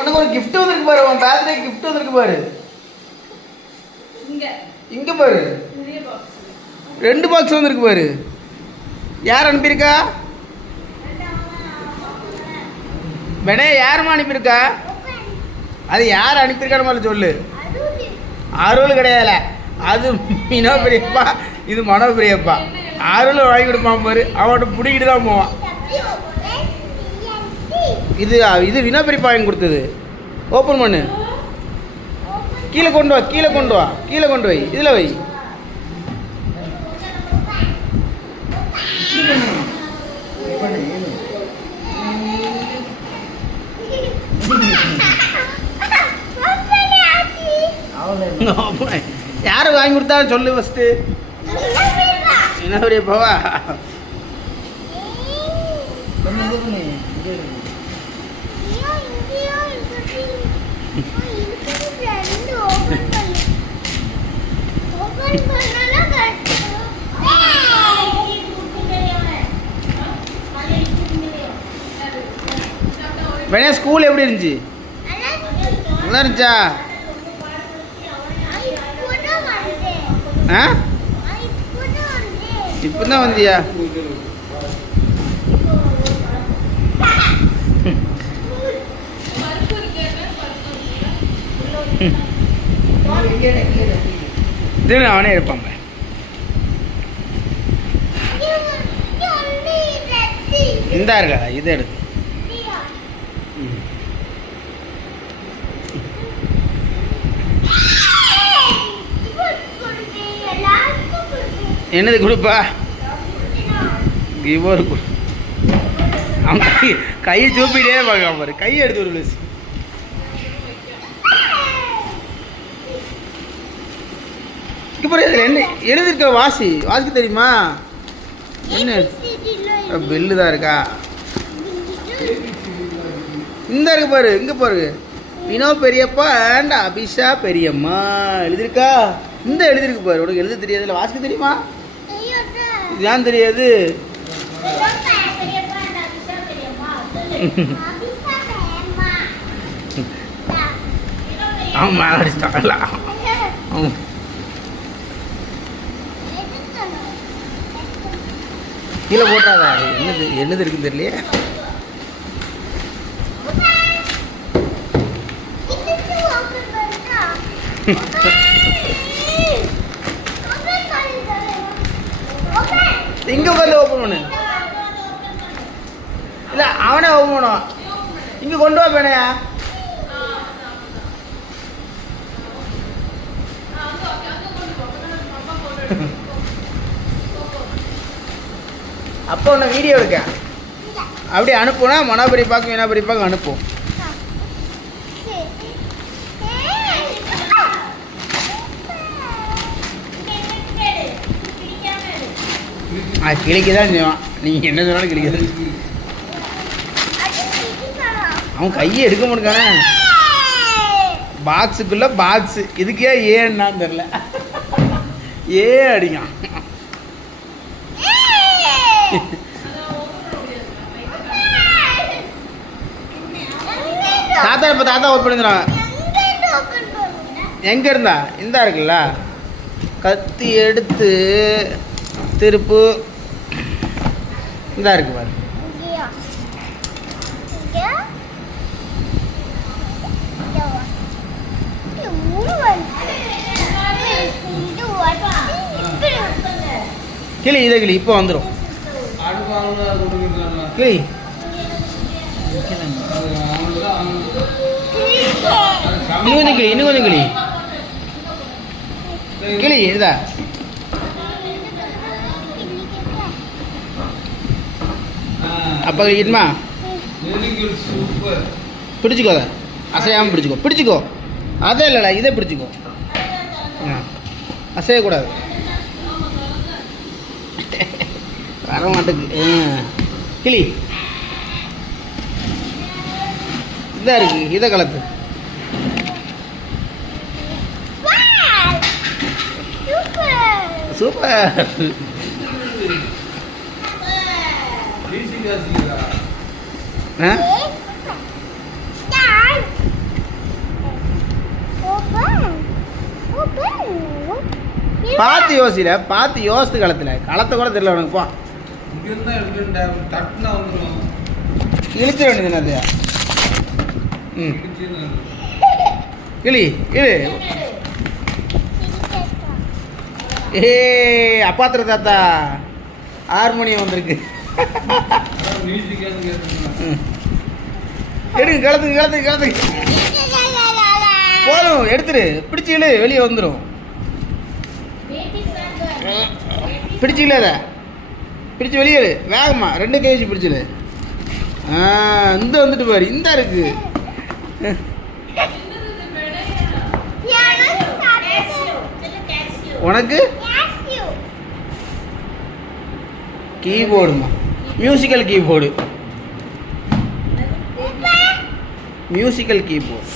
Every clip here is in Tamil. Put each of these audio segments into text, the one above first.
உனக்கு ஒரு gift வந்திருக்கு பாரு, உன் birthday gift வந்திருக்கு பாரு. இங்க பாரு, 2 பாக்ஸ் வந்திருக்கு பாரு. யார் அனுப்பியிருக்கா? வேணே யாருமா அனுப்பியிருக்கா? அது யார் அனுப்பியிருக்கான்னு மாதிரி சொல்லு. அருள் கிடையாதுல, அது மீனோ பெரியப்பா, இது மனோ பெரியப்பா. அருள் வாங்கி கொடுப்பான் பாரு, அவன்கிட்ட பிடிக்கிட்டு தான் போவான். இது வினோ பெரியப்பா வாங்கி கொடுத்தது. ஓப்பன் பண்ணு, கீழே கொண்டு வா, கீழே கொண்டு வா, கீழே கொண்டு வை, இதில் வை. யாரு வாங்கி கொடுத்தா சொல்லு ஃபஸ்ட்டு. என்ன பெரியப்பாவா? வேணா ஸ்கூல் எப்படி இருந்துச்சு? நல்லா இருந்துச்சா? ஆ இப்போ தான் வந்தியா? அவனே இருப்பாங்க. இந்தா இருக்கா, இதை எடுத்து என்னது கொடுப்பா? கிவோர் கொடு. அவன் கையை சூப்பிட்டே பார்க்க பாரு, கையை எடுத்து ஒரு லூஸ். இப்போ இதில் என்ன எழுதிருக்க? வாசிக்க தெரியுமா? என்ன பெல்லு தான் இருக்கா? இந்த இருக்கு பாரு, இங்கே பாரு, வினோ பெரியப்பா அண்ட் அபிஷா பெரியம்மா எழுதிருக்கா. இந்த எழுதிருக்கு பாரு. உனக்கு எழுத தெரியாதுல்ல, வாசிக்க தெரியுமா? இதுதான் தெரியாது. அவன் மேலே அடிச்சிட்டாங்கல்ல. கீழே போட்டாதா? என்னது இருக்குன்னு தெரியலையே. இங்க வந்து ஓப்பன் பண்ணு. இல்ல அவனே ஓப்பன் பண்ணுவான். இங்க கொண்டு வா பேனையா. அப்போ உன்னை வீடியோ எடுக்க அப்படியே அனுப்புனா மனோபரி பார்க்க வினாபரி பார்க்க அனுப்பும். கிளிக்குதான் செய்வான். நீங்கள் என்ன சொன்னாலும் கிளிக்குதான். அவன் கையை எடுக்க முடியானே. பாக்ஸுக்குள்ள பாக்ஸு. இதுக்கே ஏன்னான்னு தெரில, ஏ அடிக்கான். தாத்தா இப்போ தாத்தா ஓப்பன் பண்ணிடுறாங்க. எங்கே இருந்தா? இந்தா இருக்குல்ல, கத்தி எடுத்து திருப்பு. இந்தா இருக்கு பாரு. கிளி, இதை கிளி, இப்போ வந்துடும். கிளி இன்னும் கொஞ்சம் கிளி, இன்னும் கொஞ்சம் கிளி. கிளி இதா. அப்போ கிளிக்குமா? பிடிச்சிக்கோ, அதை அசையாமல் பிடிச்சிக்கோ. அதே இல்லைடா, இதை பிடிச்சிக்கோ. அசையக்கூடாது, வர மாட்டேங்குது. கிளி இதாக இருக்கு, இதை கலப்பு. சூப்பர். பார்த்து யோசில, பார்த்து யோசித்து களத்தை கூட தெரியல உனக்கு. போ இழுத்து வேண்டியது இல்லையா? ம் கிளி கிளி. ஏ அப்பாத்திர தாத்தா ஹார்மோனியம் வந்திருக்கு. எடுங்க கிளத்துக்கு போதும், எடுத்துரு. பிடிச்சி இழு, வெளியே வந்துடும். பிடிச்சி இல்லாத, பிடிச்சி வெளியே வேகமா 2 கை வச்சு பிடிச்சிடு. இந்த வந்துட்டு பாரு, இந்த இருக்கு. உனக்கு கீபோர்டுமா? Musical keyboard. Musical keyboard.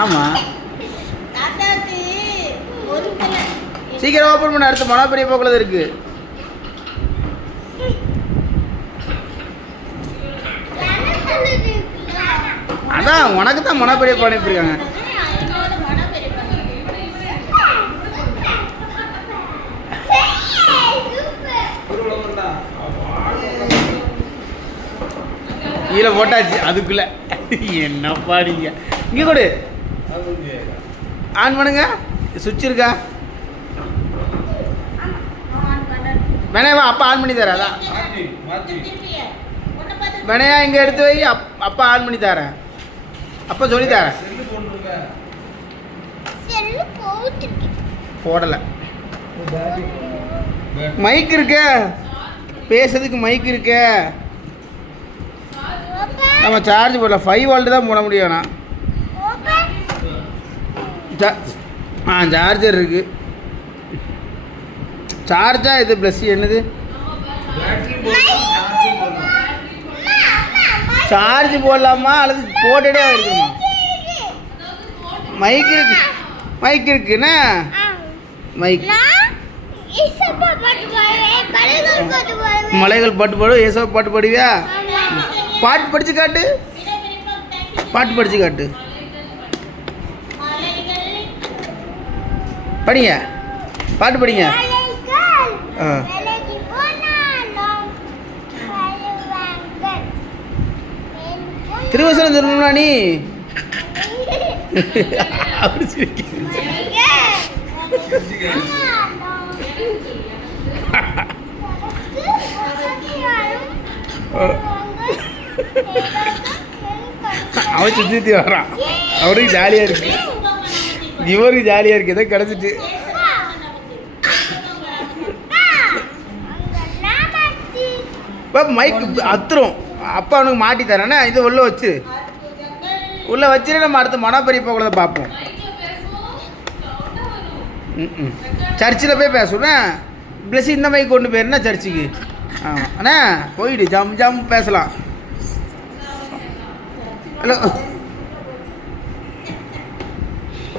ஆமா, சீக்கிரம் ஓப்பன் பண்ண. அடுத்த மனோபரிய போக்குள்ள இருக்கு. அதான் உனக்கு தான் மனோபரிய பண்ணிருக்காங்க. கீழே போட்டாச்சு அதுக்குள்ள. என்ன பாருங்க, இங்கே கொடு. ஆன் பண்ணுங்க. சுவிட்ச் இருக்கா? வேணையா அப்பா ஆன் பண்ணி தரேன். அதான் வேணையா இங்கே எடுத்து வை. அப்பா ஆன் பண்ணி தரேன். அப்பா சொல்லி தரேன். போடலை. மைக் இருக்க, பேசுறதுக்கு மைக் இருக்க. நம்ம சார்ஜ் போடல, 5 வோல்ட் தான் போட முடியும். சார்ஜர் இருக்கு. சார்ஜா இது ப்ளஸ் என்னது? சார்ஜ் போடலாமா அல்லது போட்டுட்டே இருக்குமா? மைக் இருக்கு, மைக் இருக்குண்ணா. மைக் மலைகள் பாட்டு பாடு. ஏசோ பாட்டு பாடுவியா? பாட்டு படிச்சு காட்டு. பாட்டு படிச்சு காட்டு. படிங்க, பாட்டு படிங்க. திருவசனம் சொல்லணும்னா நீ அவன் சுத்தி வரான். அவருக்கு ஜாலியா இருக்கு, இவருக்கு ஜாலியா இருக்கு. எதை கிடைச்சிட்டு மைக் அத்துரும். அப்பா அவனுக்கு மாட்டி தரேன்னா இது உள்ள வச்சு நம்ம அடுத்த மனோபரிய போக்குள்ள பார்ப்போம். சர்ச்சில் போய் பேசுவேன். ப்ளஸ் இந்த மைக் கொண்டு போயிருந்தா சர்ச்சுக்கு. ஆமாம் அண்ணா போயிடு, ஜம் பேசலாம். ஹலோ,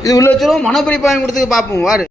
இது உள்ள வச்சிடும். மனோபரிய வாங்கி கொடுத்துக்க பார்ப்போம். வாரு.